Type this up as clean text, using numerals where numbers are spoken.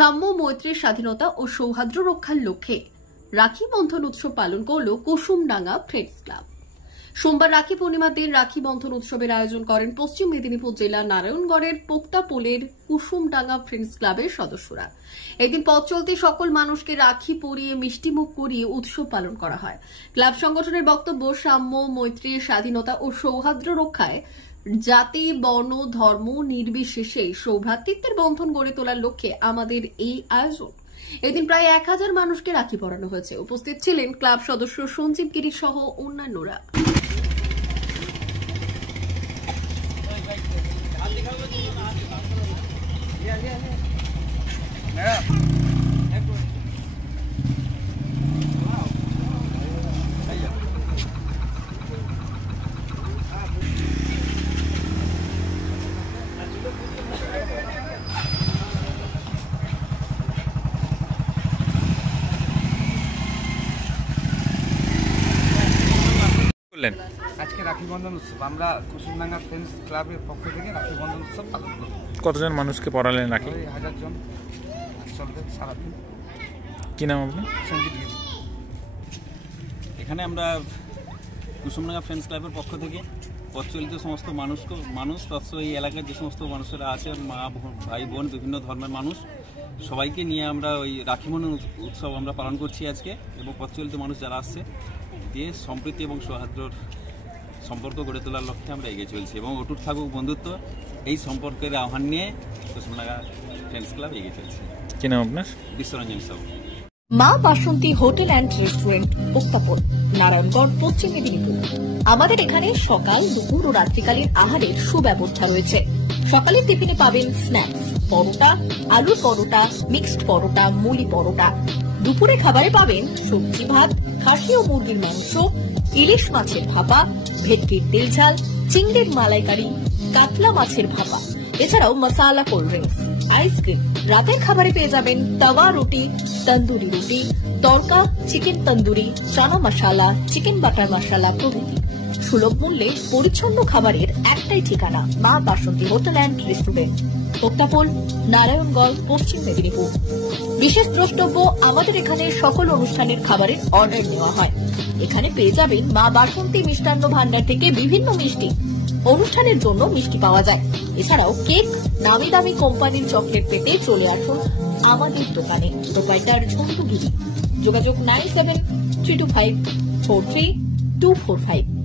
সাম্য, মৈত্রী, স্বাধীনতা ও সৌহার্দ্য রক্ষার লক্ষ্যে রাখি বন্ধন উৎসব পালন করল কুসুমডাঙ্গা ফ্রেন্ডস ক্লাব। সোমবার রাখি পূর্ণিমার দিন রাখি বন্ধন উৎসবের আয়োজন করেন পশ্চিম মেদিনীপুর জেলার নারায়ণগড়ের পোক্তাপোলের কুসুমডাঙ্গা ফ্রেন্ডস ক্লাবের সদস্যরা। এদিন পথ চলতি সকল মানুষকে রাখি পরিয়ে মিষ্টিমুখ করিয়ে উৎসব পালন করা হয়। ক্লাব সংগঠনের বক্তব্য, সাম্য, মৈত্রী, স্বাধীনতা ও সৌহার্দ্য রক্ষায় জাতি, বর্ণ, ধর্ম নির্বিশেষে সৌভ্রাতৃত্বের বন্ধন গড়ে তোলার লক্ষ্যে আমাদের এই আয়োজন। এদিন প্রায় 1000 মানুষকে রাখি পরানো হয়েছে। উপস্থিত ছিলেন ক্লাব সদস্য সঞ্জীব গিরি সহ অন্যান্যরা। আজকে রাখি বন্ধন উৎসব আমরা কুসুমডাঙ্গা ফ্রেন্ডস ক্লাবের পক্ষ থেকে রাখি বন্ধন উৎসব পালন করি। কতজন মানুষকে পড়ালেন রাখি? 1000 জন চলবে সারাদিন। কি নাম আপনি? সঞ্জিত গিরি। এখানে আমরা কুসুমডাঙ্গা ফ্রেন্ডস ক্লাবের পক্ষ থেকে পথচলিত সমস্ত মানুষ তৎস এই এলাকার যে সমস্ত মানুষেরা আছে, মা, ভাই, বোন, বিভিন্ন ধর্মের মানুষ, সবাইকে নিয়ে আমরা ওই রাখি বন্ধন উৎসব আমরা পালন করছি আজকে। এবং পথচলিত মানুষ যারা আসছে দিয়ে সম্প্রীতি এবং সৌহার্দ্যর সম্পর্ক গড়ে তোলার লক্ষ্যে আমরা এগিয়ে চলছি এবং অটুট থাকুক বন্ধুত্ব, এই সম্পর্কের আহ্বান নিয়ে কুসুমডাঙ্গা ফ্রেন্ডস ক্লাব এগিয়ে চলছে। কি নাম আপনার? বিশ্বরঞ্জন সাহু। মা বাসন্তী hotel and restaurant, Poktapol, Narayangarh, পশ্চিম মেদিনীপুর। আমাদের এখানে সকাল, দুপুর ও রাত্রিকালীন আহারের সুব্যবস্থা রয়েছে। সকালের টিফিনে পাবেন স্ন্যাক্স, পরোটা, আলুর পরোটা, মিক্সড পরোটা, মুলি পরোটা। দুপুরে খাবারে পাবেন সবজি ভাত, খাসি ও মুরগির মাংস, ইলিশ মাছের ভাপা, ভেটকির তেল ঝাল, চিংড়ির মালাইকারি, কাতলা মাছের ভাপা, এছাড়াও মশালা কোল্ড ড্রিঙ্কস, আইসক্রিম। রাতের খাবারে পেয়ে যাবেন তাওয়া রুটি, তন্দুরি রুটি, তড়কা, চিকেন তন্দুরি, চানা মশালা, চিকেন বাটার মশালা প্রভৃতি। সুলভ মূল্যে পরিচ্ছন্ন খাবারের একটাই ঠিকানা, মা বাসন্তী hotel and restaurant, Poktapol, Narayangarh, পশ্চিম মেদিনীপুর। বিশেষ দ্রষ্টব্য, আমাদের এখানে সকল অনুষ্ঠানের খাবারের অর্ডার নেওয়া হয়। এখানে পেয়ে যাবেন মা বাসন্তী মিষ্টান্ন ভান্ডার থেকে বিভিন্ন মিষ্টি। অনুষ্ঠানের জন্য মিষ্টি পাওয়া যায়। এছাড়াও কেক, নামি দামি কোম্পানির চকলেট পেতে চলে আসুন আমাদের দোকানে। প্রোপাইটার ঝন্টু গিরি। যোগাযোগ 9732543245।